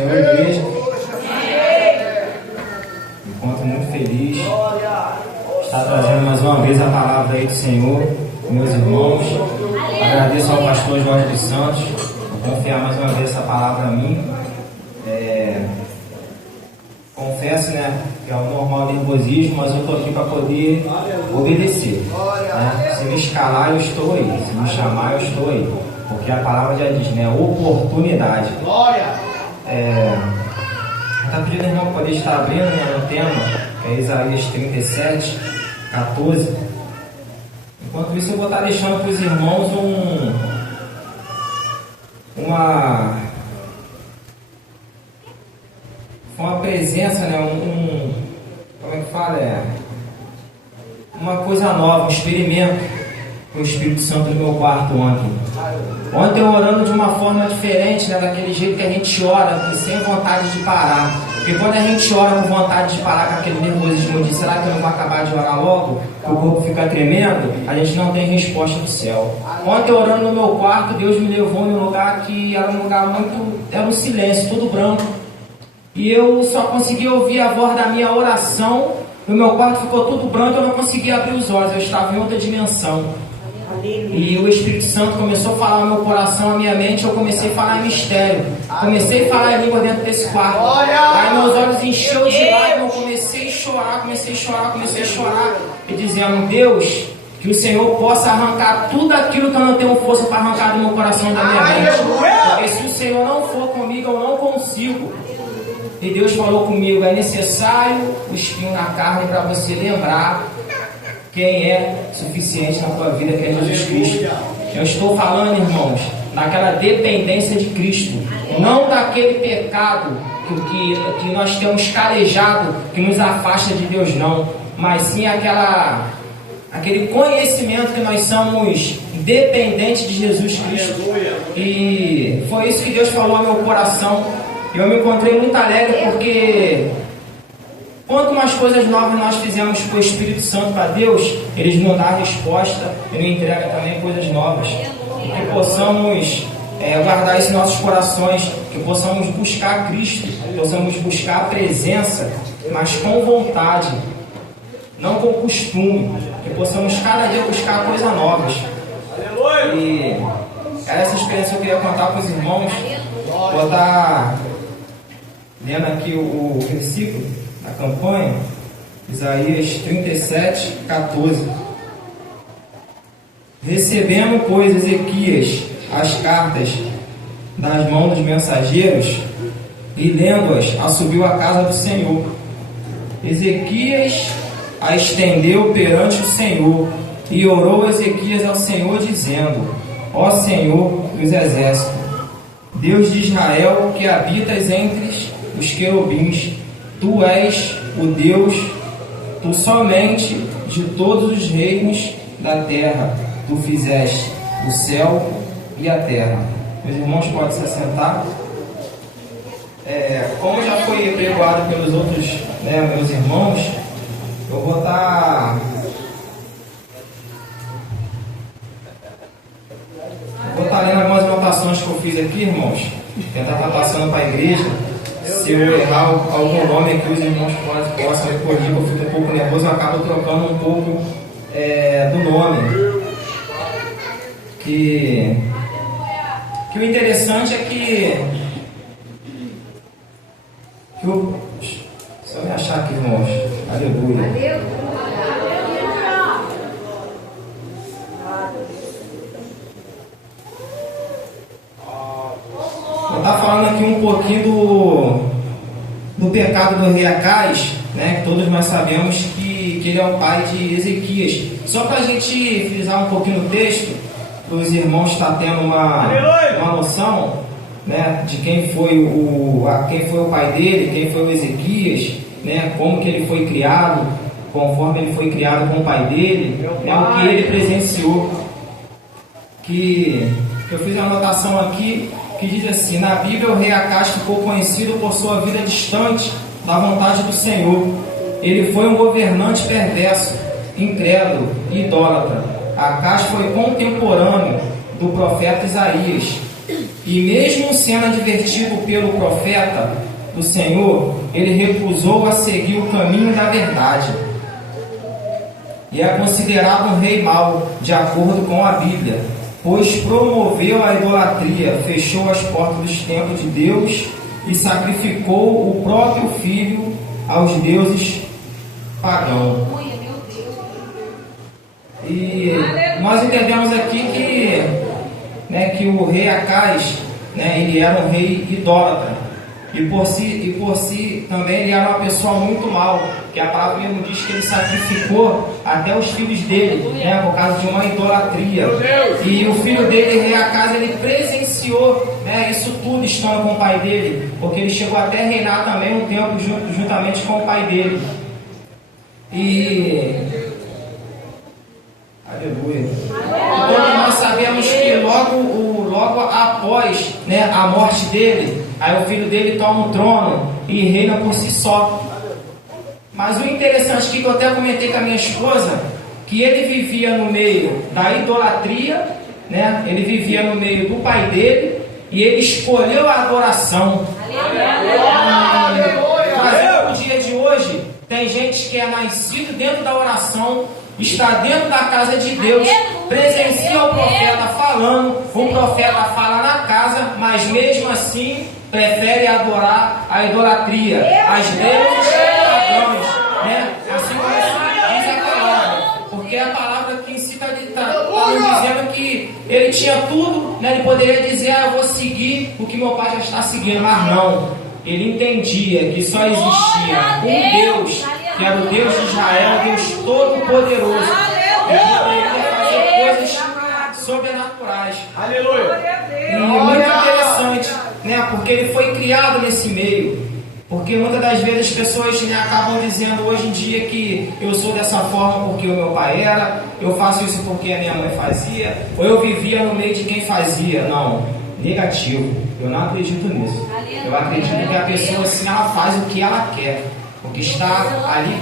Senhor, igreja. Me encontro muito feliz de estar trazendo mais uma vez a palavra aí do Senhor, meus irmãos. Agradeço ao pastor Jorge dos Santos por confiar mais uma vez essa palavra a mim. Confesso, que é o normal nervosismo, mas eu estou aqui para poder obedecer. Se me escalar, eu estou aí. Se me chamar, eu estou aí. Porque a palavra já diz, oportunidade. Está pedindo, irmão, poder estar abrindo no tema, que é Isaías 37, 14. Enquanto isso, eu vou estar deixando para os irmãos uma presença, como é que fala? Uma coisa nova, um experimento com o Espírito Santo no meu quarto ontem. Ontem eu orando de uma forma diferente, daquele jeito que a gente ora, sem vontade de parar. Porque quando a gente ora com vontade de parar, com aquele nervosismo de será que eu não vou acabar de orar logo? Que o corpo fica tremendo, a gente não tem resposta do céu. Ontem orando no meu quarto, Deus me levou em um lugar que era um lugar era um silêncio, tudo branco. E eu só conseguia ouvir a voz da minha oração. No meu quarto ficou tudo branco, eu não conseguia abrir os olhos, eu estava em outra dimensão. E o Espírito Santo começou a falar no meu coração, a minha mente, eu comecei a falar em mistério. Comecei a falar em língua dentro desse quarto. Aí meus olhos encheu de lágrimas, eu comecei a chorar. E dizendo, Deus, que o Senhor possa arrancar tudo aquilo que eu não tenho força para arrancar do meu coração e da minha mente. Porque se o Senhor não for comigo, eu não consigo. E Deus falou comigo, é necessário o espinho na carne para você lembrar quem é suficiente na tua vida, que é Jesus Cristo. Eu estou falando, irmãos, daquela dependência de Cristo, não daquele pecado que nós temos calejado, que nos afasta de Deus, não, mas sim aquele conhecimento que nós somos dependentes de Jesus Cristo. E foi isso que Deus falou ao meu coração. Eu me encontrei muito alegre porque quanto mais coisas novas nós fizemos com o Espírito Santo para Deus, Ele nos dá a resposta, Ele entrega também coisas novas. E que possamos guardar isso em nossos corações, que possamos buscar Cristo, que possamos buscar a presença, mas com vontade, não com costume, que possamos cada dia buscar coisas novas. E essa experiência eu queria contar para os irmãos. Vou estar lendo aqui o versículo da campanha, Isaías 37, 14. Recebendo, pois, Ezequias as cartas das mãos dos mensageiros e lendo-as, subiu à casa do Senhor. Ezequias a estendeu perante o Senhor e orou Ezequias ao Senhor, dizendo: Ó Senhor dos exércitos, Deus de Israel, que habitas entre os querubins, Tu és o Deus, Tu somente de todos os reinos da terra, Tu fizeste o céu e a terra. Meus irmãos podem se assentar. Como já foi pregoado pelos outros meus irmãos, eu vou estar lendo algumas anotações que eu fiz aqui, irmãos. Tentar estar passando para a igreja. Se eu errar algum nome aqui, os irmãos possam me corrigir, eu fico um pouco nervoso, eu acabo trocando um pouco do nome. Que o interessante é que só me achar aqui, irmãos. Aleluia. Vou estar falando aqui um pouquinho do pecado do rei Acais, que todos nós sabemos que ele é o pai de Ezequias. Só para a gente frisar um pouquinho no texto, para os irmãos estar tendo uma noção, de quem foi o pai dele, quem foi o Ezequias, como que ele foi criado, conforme ele foi criado com o pai dele, o que ele presenciou. Que eu fiz uma anotação aqui que diz assim: na Bíblia o rei Acais ficou conhecido por sua vida distante da vontade do Senhor. Ele foi um governante perverso, incrédulo e idólatra. Acais foi contemporâneo do profeta Isaías. E mesmo sendo advertido pelo profeta do Senhor, ele recusou a seguir o caminho da verdade. E é considerado um rei mau, de acordo com a Bíblia, pois promoveu a idolatria, fechou as portas dos templos de Deus e sacrificou o próprio filho aos deuses pagãos. E nós entendemos aqui que o rei Acais, ele era um rei idólatra. E por si também ele era uma pessoa muito mal, que a palavra mesmo diz que ele sacrificou até os filhos dele, por causa de uma idolatria. E o filho dele, rei Acais, ele presenciou isso tudo estando com o pai dele, porque ele chegou até a reinar também um tempo juntamente com o pai dele. E aleluia. Então nós sabemos que logo após a morte dele, aí o filho dele toma o trono e reina por si só. Mas o interessante aqui, que eu até comentei com a minha esposa, que ele vivia no meio da idolatria, ele vivia no meio do pai dele, e ele escolheu a adoração. Trazendo para o dia de hoje, tem gente que é nascido dentro da oração, está dentro da casa de Deus, presencia o profeta falando, o profeta fala na casa, mas mesmo assim prefere adorar a idolatria, as deuses pagãos, assim como diz a palavra, porque a palavra que em si está dizendo que ele tinha tudo, ele poderia dizer, eu vou seguir o que meu pai já está seguindo, mas não, ele entendia que só existia um Deus, que era o Deus de Israel, Deus Todo-Poderoso, que poderia fazer coisas sobrenaturais. Aleluia! E muito interessante, porque ele foi criado nesse meio. Porque muitas das vezes as pessoas acabam dizendo hoje em dia que eu sou dessa forma porque o meu pai era, eu faço isso porque a minha mãe fazia, ou eu vivia no meio de quem fazia. Não, negativo. Eu não acredito nisso. Eu acredito que a pessoa, assim, ela faz o que ela quer. O que está ali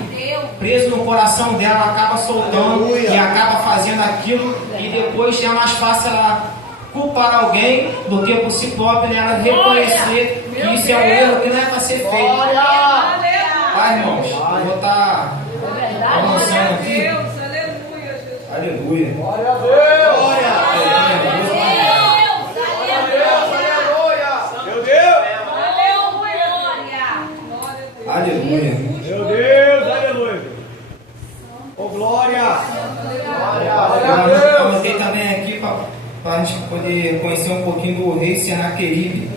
preso no coração dela, ela acaba soltando e acaba fazendo aquilo, e depois é mais fácil ela culpar alguém do que por si própria, ela reconhecer que isso é um erro que não é para ser feito. Vai, irmãos, eu vou estar avançando aqui. Aleluia. Glória a Deus. Glória a Deus. Meu Deus. Aleluia. Meu Deus, aleluia. Oh, glória. Eu anotei também aqui para a gente poder conhecer um pouquinho do rei Senaqueribe.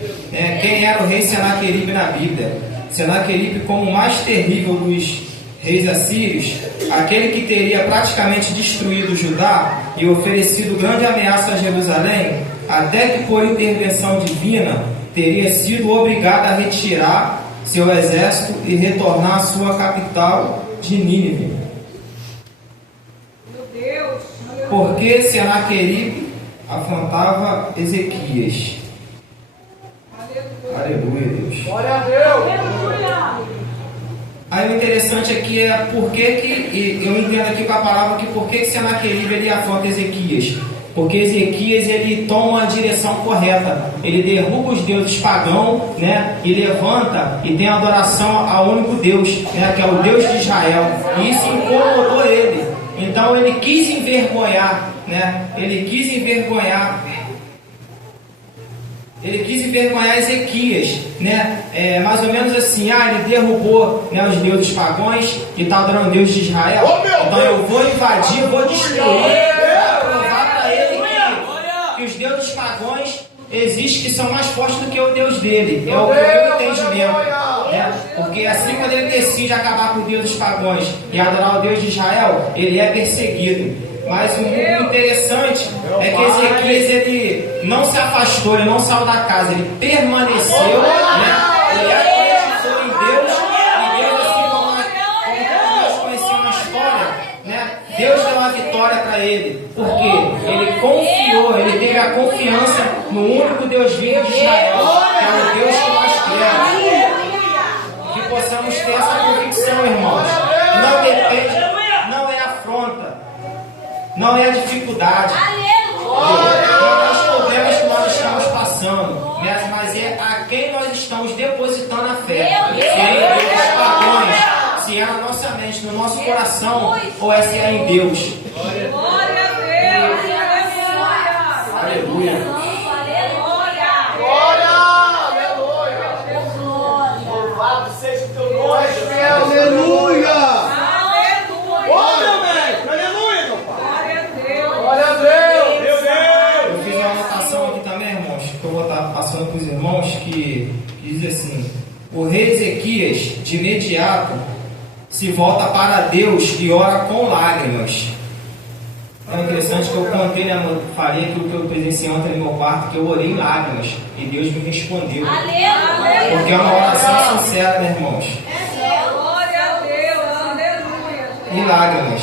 Quem era o rei Senaqueribe na Bíblia? Senaqueribe, como o mais terrível dos reis assírios, aquele que teria praticamente destruído Judá e oferecido grande ameaça a Jerusalém, até que por intervenção divina teria sido obrigado a retirar seu exército e retornar à sua capital de Nínive. Porque Senaqueribe afrontava Ezequias. Aleluia, Deus. Glória a Deus. Aí o interessante aqui é por que eu entendo aqui com a palavra que por que Senaqueribe ele afronta Ezequias. Porque Ezequias ele toma a direção correta, ele derruba os deuses pagãos, e levanta e tem adoração ao único Deus, que é o Deus de Israel. E isso incomodou ele. Então ele quis envergonhar, ele quis envergonhar Ezequias, mais ou menos assim, ele derrubou os deuses pagãos e está adorando o Deus de Israel, então eu vou invadir, vou destruir, vou provar para ele que os deuses pagãos existem, que são mais fortes do que o Deus dele, é o meu entendimento, porque assim quando ele decide acabar com os deuses pagãos e adorar o Deus de Israel, ele é perseguido. Mas o muito interessante é que Ezequias ele não se afastou, ele não saiu da casa, ele permaneceu, ele acreditou em Deus, e Deus, assim como nós conhecemos a história, Deus deu uma vitória para ele, porque ele confiou, ele teve a confiança no único Deus vivo de Israel, que é o Deus que nós cremos. Que possamos ter essa convicção, irmãos. Não depende, não é afronta. Não é a dificuldade, não é os problemas que nós estamos passando. estamos depositando a fé. Se é em Deus padrões, se é na nossa mente, no nosso coração, ou é se é em Deus. Glória a Deus. Aleluia. Glória. Aleluia. Louvado seja o teu nome. Aleluia. Glória, mestre. Aleluia, meu pai. Glória a Deus. Meu Deus. Eu fiz uma anotação aqui também, irmãos, que eu vou estar passando para os irmãos, que diz assim: o rei Ezequias, de imediato, se volta para Deus e ora com lágrimas. É interessante que eu contei, né, eu falei aquilo que eu presenciei ontem no meu quarto, que eu orei em lágrimas e Deus me respondeu. Porque é uma oração sincera, né, irmãos? Glória a Deus. Aleluia. Em lágrimas.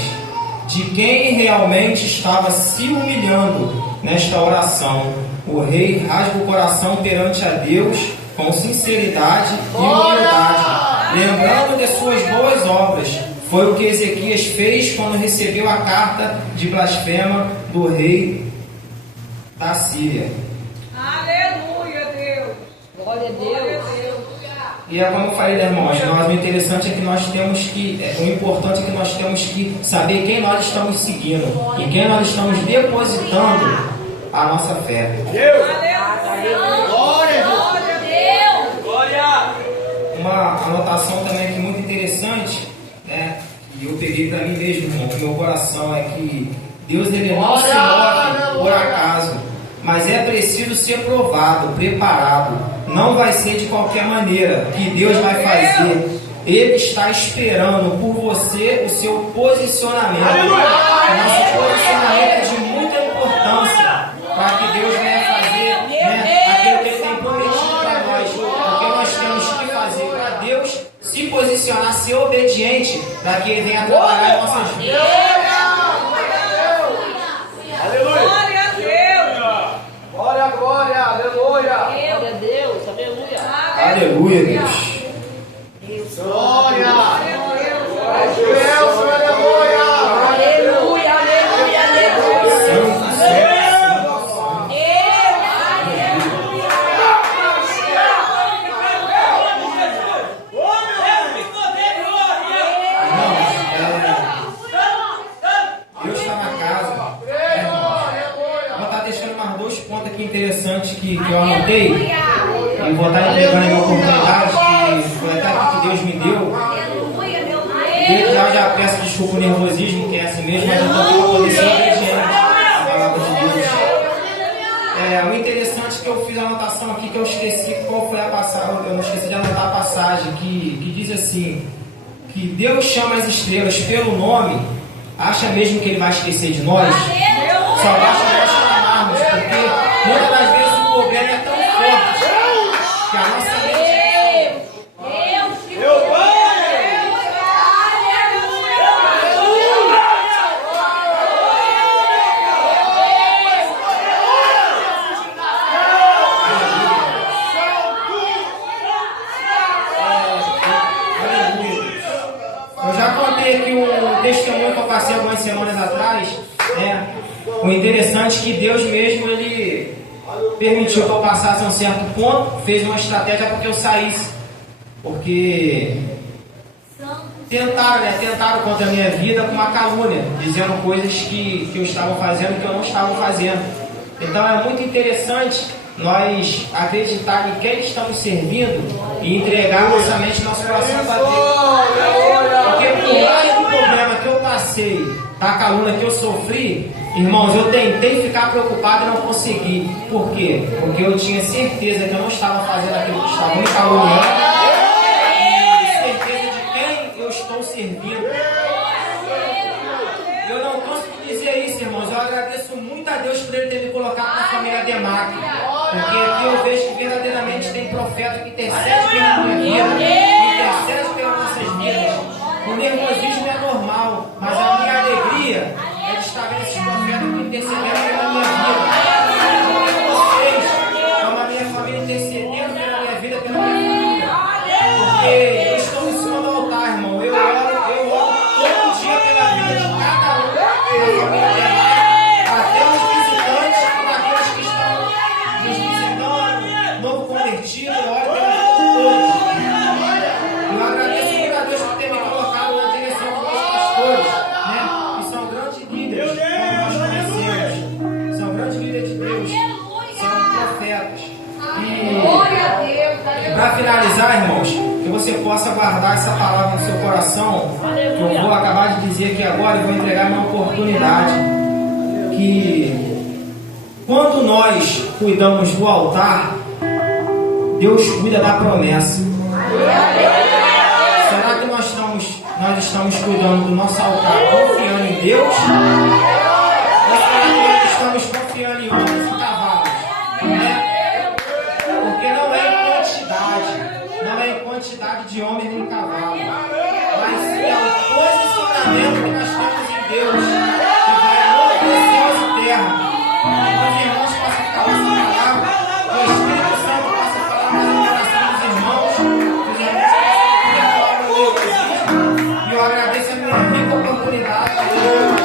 De quem realmente estava se humilhando nesta oração. O rei rasga o coração perante a Deus com sinceridade e humildade, lembrando de suas boas obras. Foi o que Ezequias fez quando recebeu a carta de blasfema do rei da Síria. Aleluia, Deus. Glória a Deus. E é como eu falei, né, irmãos? O interessante é que nós temos que, o importante é que nós temos que saber quem nós estamos seguindo e quem nós estamos depositando a nossa fé. Glória a Deus. Glória. Uma anotação também aqui muito interessante, né? E eu peguei para mim mesmo, irmão, que meu coração é que Deus ele não se move por acaso, mas é preciso ser provado, preparado. Não vai ser de qualquer maneira que Deus vai fazer. Ele está esperando por você o seu posicionamento. O nosso posicionamento é de muita importância para que Deus venha fazer, né, aquilo que Ele tem prometido para nós. Porque nós temos que fazer para Deus se posicionar, ser obediente, para que Ele venha trabalhar em nossas vidas. Aleluia. Glória a Deus. Glória, glória, aleluia. Glória a Deus. Aleluia. Aleluia, Deus. Glória. Deus, aleluia. Aleluia, aleluia, aleluia. Santo, santo, santo. Deus está na casa. Vou estar deixando mais dois pontos aqui interessantes que eu anotei. E vou estar entregando a oportunidade que foi até aqui que Deus me deu. Desde já peço desculpa o nervosismo, que é assim mesmo, mas eu estou para poder ser obediente à palavra de Deus. O interessante é que eu fiz a anotação aqui, que eu esqueci qual foi a passagem, eu não esqueci de anotar a passagem, que diz assim, que Deus chama as estrelas pelo nome. Acha mesmo que Ele vai esquecer de nós? Só basta nós chamarmos, porque muitas das vezes o problema é tão forte que a nossa mente testemunho que eu passei algumas semanas atrás, né? O interessante é que Deus mesmo, Ele permitiu que eu passasse a um certo ponto, fez uma estratégia para que eu saísse. Porque tentaram contra a minha vida com uma calúnia, dizendo coisas que eu estava fazendo que eu não estava fazendo. Então é muito interessante nós acreditar em quem estamos servindo e entregar nossa mente e nosso coração para Deus. Porque por mais do problema que eu passei, da calúnia que eu sofri, irmãos, eu tentei ficar preocupado e não consegui. Por quê? Porque eu tinha certeza que eu não estava fazendo aquilo que estava me caluniando. E certeza de quem eu estou servindo. Eu não consigo dizer isso, irmãos. Eu agradeço muito a Deus por Ele ter me colocado na família Demac. Porque aqui eu vejo que verdadeiramente tem profeta que intercede pela minha vida, que intercede pelas nossas vidas. O nervosismo é normal, mas a minha alegria é de estar vendo esses profetas que intercederam pela minha vida. Vocês, como a minha família, intercedendo pela minha vida, pela minha família. Porque eu estou em cima do altar, irmão. Eu oro todo dia pela vida de cada um da família Demac, até os visitantes, para aqueles que estão nos visitando, novo convertido, eu oro pela vida de Para finalizar, irmãos, que você possa guardar essa palavra no seu coração, que eu vou acabar de dizer aqui agora e vou entregar uma oportunidade. Que quando nós cuidamos do altar, Deus cuida da promessa. Será que nós estamos cuidando do nosso altar confiando em Deus? Ou será que nós estamos confiando em homens e cavalos? Porque não é em quantidade de homens nem cavalos, mas sim é o posicionamento que nós temos em Deus, que vai mover céus e terra. Os irmãos possam falar essa palavra, o Espírito Santo possa falar mais no coração dos irmãos, os irmãos possam falar no exercício. E eu agradeço a minha rica oportunidade.